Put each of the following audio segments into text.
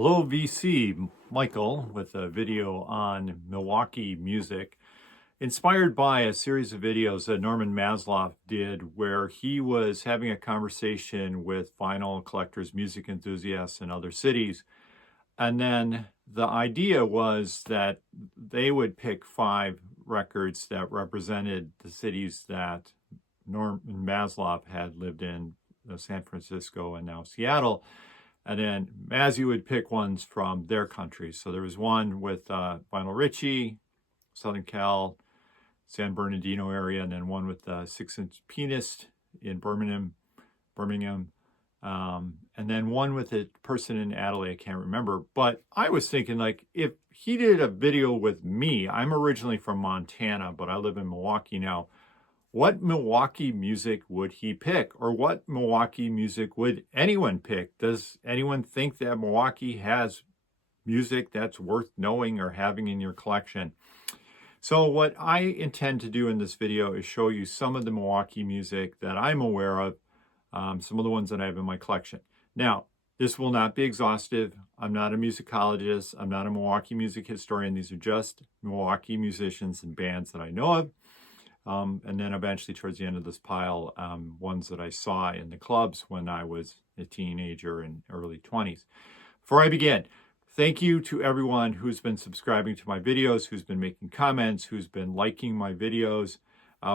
Hello VC, Michael with a video on Milwaukee music, inspired by a series of videos that Norman Maslow did where he was having a conversation with vinyl collectors, music enthusiasts in other cities. And then the idea was that they would pick 5 records that represented the cities that Norman Maslow had lived in, San Francisco and now Seattle. And then Mazzy would pick ones from their country. So there was one with Vinyl Richie, Southern Cal, San Bernardino area, and then one with 6-inch Pianist in Birmingham, and then one with a person in Adelaide, I can't remember. But I was thinking, like, if he did a video with me, I'm originally from Montana, but I live in Milwaukee now. What Milwaukee music would he pick? Or what Milwaukee music would anyone pick? Does anyone think that Milwaukee has music that's worth knowing or having in your collection? So what I intend to do in this video is show you some of the Milwaukee music that I'm aware of, some of the ones that I have in my collection. Now, this will not be exhaustive. I'm not a musicologist. I'm not a Milwaukee music historian. These are just Milwaukee musicians and bands that I know of. And then eventually towards the end of this pile, ones that I saw in the clubs when I was a teenager and early 20s. Before I begin, thank you to everyone who's been subscribing to my videos, who's been making comments, who's been liking my videos,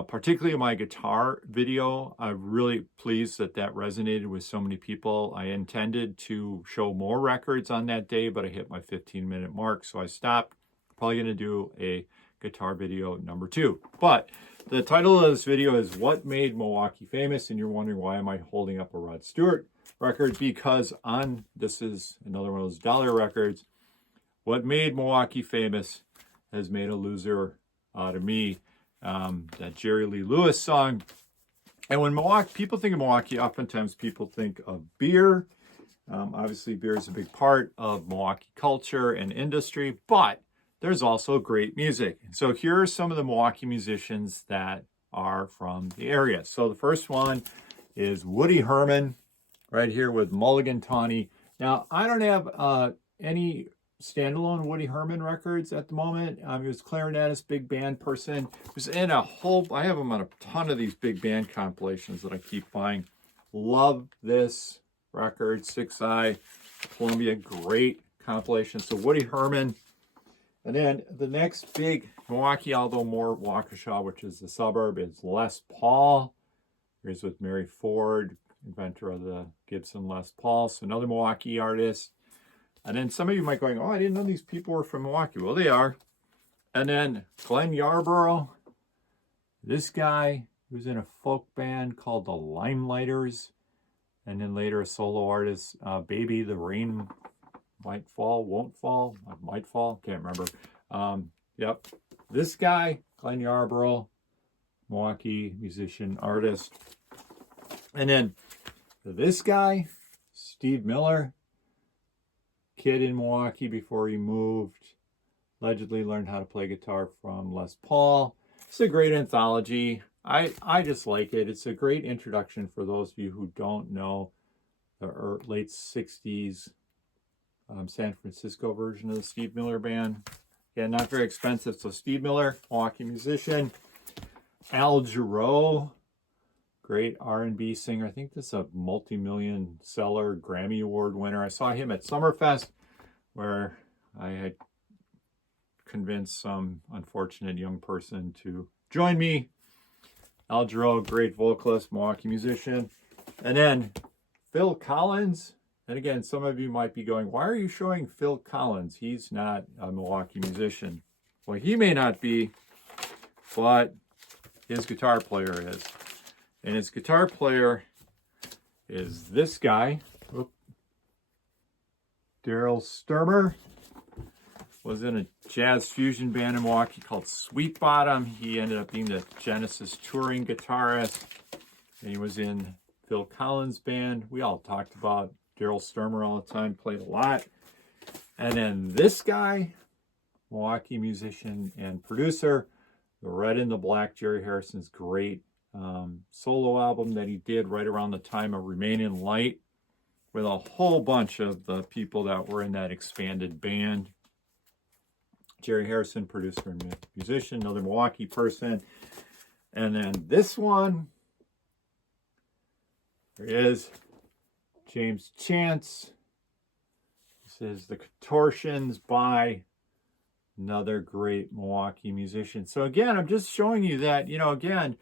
particularly my guitar video. I'm really pleased that that resonated with so many people. I intended to show more records on that day, but I hit my 15-minute mark, so I stopped. Probably going to do a guitar video number 2. But the title of this video is What Made Milwaukee Famous? And you're wondering, why am I holding up a Rod Stewart record? Because this is another one of those dollar records. What Made Milwaukee Famous has made a loser out of me. That Jerry Lee Lewis song. And when people think of Milwaukee, oftentimes people think of beer. Obviously, beer is a big part of Milwaukee culture and industry, but there's also great music. So here are some of the Milwaukee musicians that are from the area. So the first one is Woody Herman, right here with Mulligan Tawny. Now, I don't have any standalone Woody Herman records at the moment. He was a clarinetist, big band person. He was in I have him on a ton of these big band compilations that I keep buying. Love this record, 6i, Columbia, great compilation. So Woody Herman. And then the next big Milwaukee, although more Waukesha, which is the suburb, is Les Paul. He's with Mary Ford, inventor of the Gibson Les Paul. So another Milwaukee artist. And then some of you might be going, oh, I didn't know these people were from Milwaukee. Well, they are. And then Glenn Yarborough. This guy who's in a folk band called the Limelighters. And then later a solo artist, Baby the Rain Might Fall, Won't Fall, Might Fall, can't remember. Yep, this guy, Glenn Yarborough, Milwaukee musician, artist. And then this guy, Steve Miller, kid in Milwaukee before he moved, allegedly learned how to play guitar from Les Paul. It's a great anthology. I just like it. It's a great introduction for those of you who don't know the late 60s San Francisco version of the Steve Miller Band. Yeah, not very expensive. So Steve Miller, Milwaukee musician. Al Jarreau, great R&B singer. I think this is a multi-million seller, Grammy Award winner. I saw him at Summerfest, where I had convinced some unfortunate young person to join me. Al Jarreau, great vocalist, Milwaukee musician. And then Phil Collins. And again, some of you might be going, why are you showing Phil Collins? He's not a Milwaukee musician. Well, he may not be, but his guitar player is. And his guitar player is this guy. Daryl Sturmer. Was in a jazz fusion band in Milwaukee called Sweet Bottom. He ended up being the Genesis touring guitarist. And he was in Phil Collins' band. We all talked about Daryl Sturmer all the time, played a lot. And then this guy, Milwaukee musician and producer, The Red and the Black, Jerry Harrison's great solo album that he did right around the time of Remain in Light. with a whole bunch of the people that were in that expanded band. Jerry Harrison, producer and musician, another Milwaukee person. And then this one, there he is, James Chance. This is The Contortions by another great Milwaukee musician. So again, I'm just showing you that, you know, again,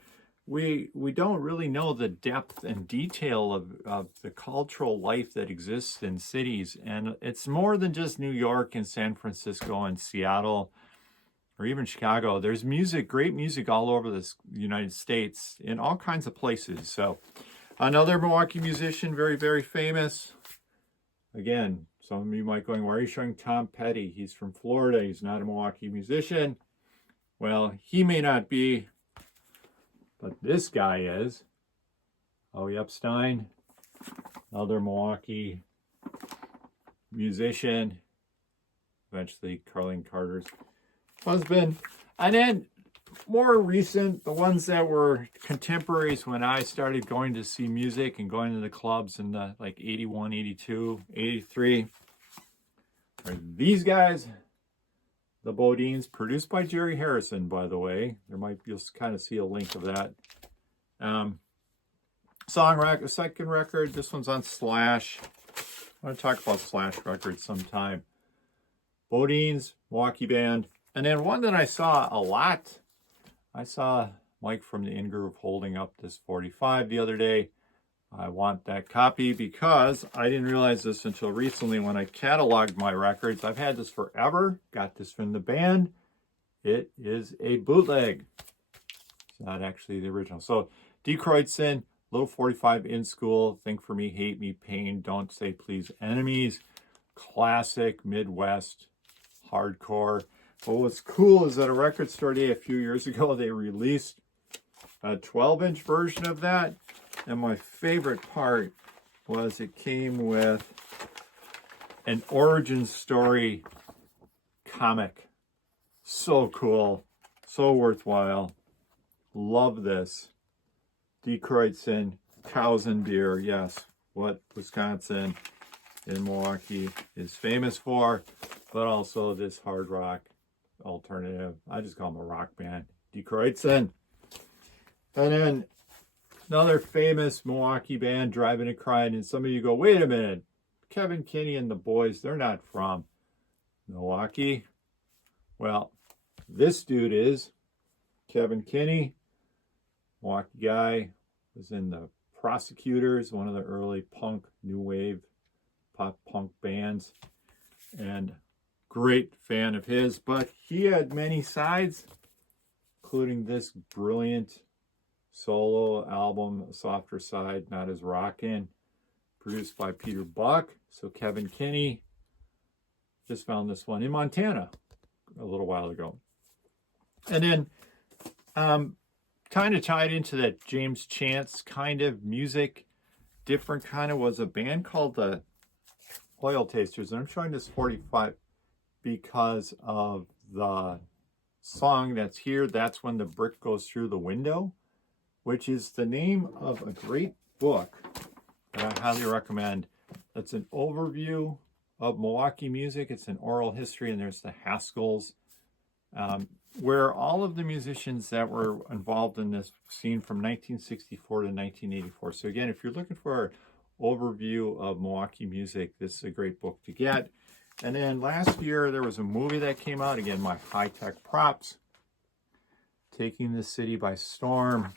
we don't really know the depth and detail of the cultural life that exists in cities. And it's more than just New York and San Francisco and Seattle or even Chicago. There's music, great music all over the United States in all kinds of places. So another Milwaukee musician, very, very famous. Again, some of you might be going, why are you showing Tom Petty? He's from Florida. He's not a Milwaukee musician. Well, he may not be, but this guy is. Howie Epstein, another Milwaukee musician, eventually Carlene Carter's husband. And then more recent, the ones that were contemporaries when I started going to see music and going to the clubs in the like 81, 82, 83, are these guys, the Bodines, produced by Jerry Harrison, by the way. You'll kind of see a link of that. Second record, this one's on Slash. I want to talk about Slash records sometime. Bodines, Milwaukee band. And then one that I saw a lot, I saw Mike from the In-Groove holding up this 45 the other day. I want that copy because I didn't realize this until recently when I cataloged my records. I've had this forever. Got this from the band. It is a bootleg. It's not actually the original. So, D. Kreutzen, Little 45 in School, Think for Me, Hate Me, Pain, Don't Say Please, Enemies. Classic Midwest hardcore. But what's cool is that a record store day a few years ago, they released a 12-inch version of that. And my favorite part was it came with an origin story comic. So cool. So worthwhile. Love this. D. Kreutzen, Cows and Beer. Yes, what Wisconsin and Milwaukee is famous for. But also this hard rock alternative. I just call them a rock band. D. Kreutzen. And then another famous Milwaukee band, Driving and Crying. And some of you go, wait a minute. Kevin Kinney and the boys, they're not from Milwaukee. Well, this dude is. Kevin Kinney, Milwaukee guy, was in the Prosecutors, one of the early punk, new wave, pop punk bands. And great fan of his. But he had many sides, including this brilliant solo album, a softer side, not as rockin', produced by Peter Buck. So Kevin Kinney just found this one in Montana a little while ago. And then kind of tied into that James Chance kind of music, different kind of, was a band called the Oil Tasters. And I'm showing this 45 because of the song that's here, That's When the Brick Goes Through the Window, which is the name of a great book that I highly recommend. It's an overview of Milwaukee music. It's an oral history, and there's the Haskells, where all of the musicians that were involved in this scene from 1964 to 1984. So again, if you're looking for an overview of Milwaukee music, this is a great book to get. And then last year, there was a movie that came out. Again, my high-tech props, Taking the City by Storm,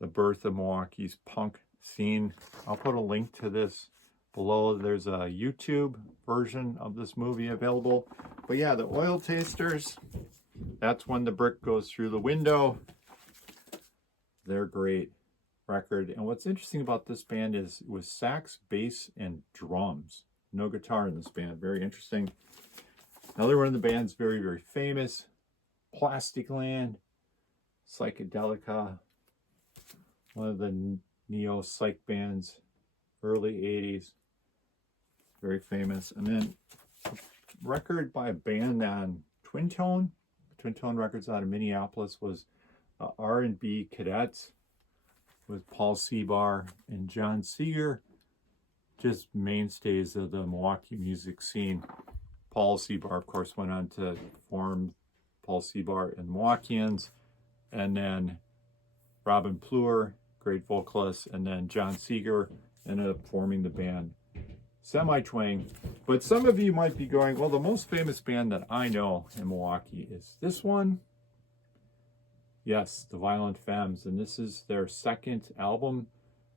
the birth of Milwaukee's punk scene. I'll put a link to this below. There's a YouTube version of this movie available. But yeah, the Oil Tasters, That's When the Brick Goes Through the Window. They're great record. And what's interesting about this band is it was sax, bass, and drums. No guitar in this band. Very interesting. Another one of the bands, very, very famous, Plastic Land, Psychedelica, one of the neo-psych bands, early 80s, very famous. And then a record by a band on Twin Tone Records out of Minneapolis was R&B Cadets with Paul Seabar and John Seeger. just mainstays of the Milwaukee music scene. Paul Seabar, of course, went on to form Paul Seabar and Milwaukeeans, and then Robin Pleur, great vocalist, and then John Seeger ended up forming the band Semi-Twang. But some of you might be going, well, the most famous band that I know in Milwaukee is this one. Yes, the Violent Femmes, and this is their second album.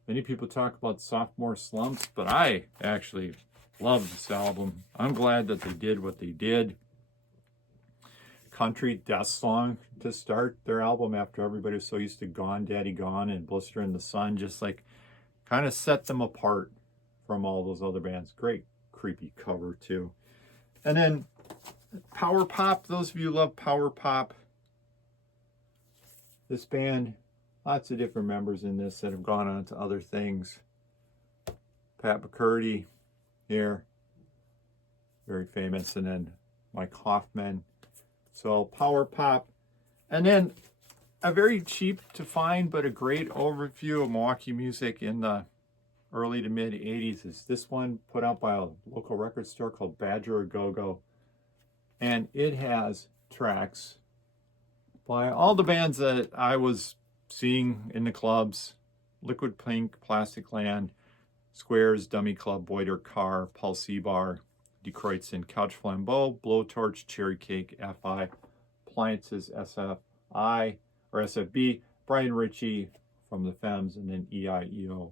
Many people talk about sophomore slumps, but I actually love this album. I'm glad that they did what they did. Country death song to start their album after everybody was so used to Gone Daddy Gone and Blister in the Sun, just like kind of set them apart from all those other bands. Great creepy cover too. And then power pop, those of you who love power pop, this band, lots of different members in this that have gone on to other things. Pat McCurdy here, very famous, and then Mike Hoffman. So power pop. And then a very cheap to find but a great overview of Milwaukee music in the early to mid 80s is this one put out by a local record store called Badger A Go-Go. And it has tracks by all the bands that I was seeing in the clubs: Liquid Pink, Plastic Land, Squares, Dummy Club, Boyder Car, Paul Seabar, Detroitson, Couch Flambeau, Blowtorch, Cherry Cake, FI, Appliances, SFI, or SFB, Brian Ritchie from the Femmes, and then EIEO,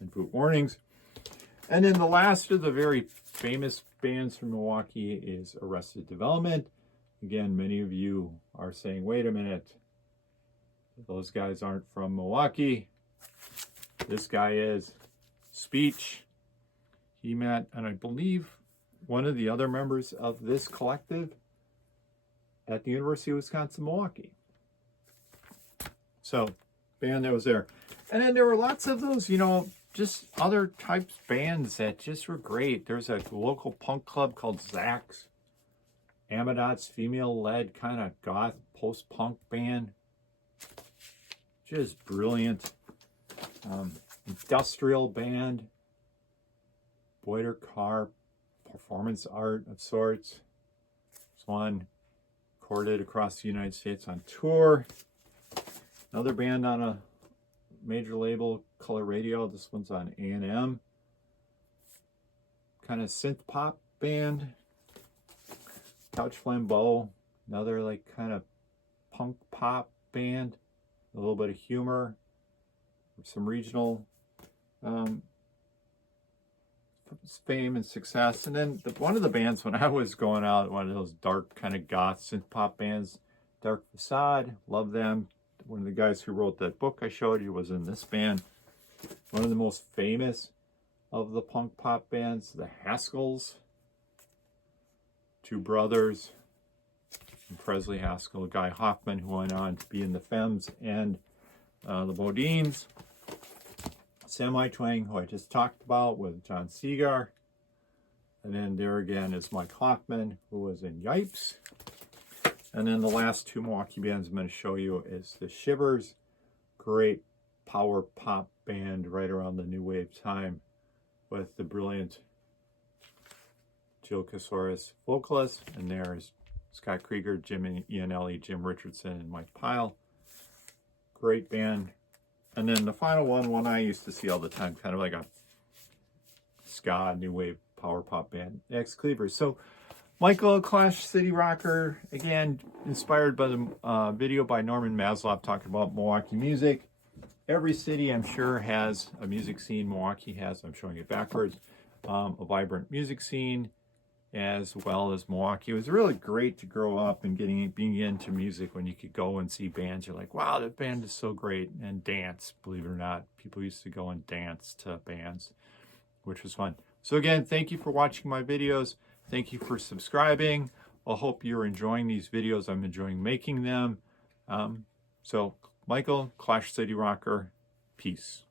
and Food Warnings. And then the last of the very famous bands from Milwaukee is Arrested Development. Again, many of you are saying, wait a minute, those guys aren't from Milwaukee. This guy is. Speech. He met, and I believe one of the other members of this collective at the University of Wisconsin-Milwaukee. So, band that was there. And then there were lots of those, just other types of bands that just were great. There's a local punk club called Zach's. Amadot's female-led kind of goth post-punk band. Just brilliant. Industrial band. Boyder Car, performance art of sorts. This one recorded across the United States on tour. Another band on a major label, Color Radio. This one's on A&M. Kind of synth pop band. Couch Flambeau, another like kind of punk pop band. A little bit of humor. Some regional fame and success. And then one of the bands when I was going out, one of those dark kind of goth synth pop bands, Dark Facade, love them. One of the guys who wrote that book I showed you was in this band. One of the most famous of the punk pop bands, the Haskells, two brothers, Presley Haskell, Guy Hoffman, who went on to be in the Femmes, and the Bodines. Semi-Twang, who I just talked about with John Seeger. And then there again is Mike Hoffman, who was in Yipes. And then the last two Milwaukee bands I'm going to show you is the Shivers. Great power pop band right around the new wave time with the brilliant Jill Kasoris vocalist. And there's Scott Krieger, Jim Iannelli, Jim Richardson, and Mike Pyle. Great band. And then the final one I used to see all the time, kind of like a ska new wave power pop band, Ex Cleavers. So Michael, Clash City Rocker, again, inspired by the video by Norman Maslov talking about Milwaukee music. Every city, I'm sure, has a music scene. Milwaukee has, I'm showing it backwards, a vibrant music scene, as well as Milwaukee. It was really great to grow up and being into music when you could go and see bands. You're like, wow, that band is so great. And dance, believe it or not. People used to go and dance to bands, which was fun. So again, thank you for watching my videos. Thank you for subscribing. I hope you're enjoying these videos. I'm enjoying making them. So Michael, Clash City Rocker, peace.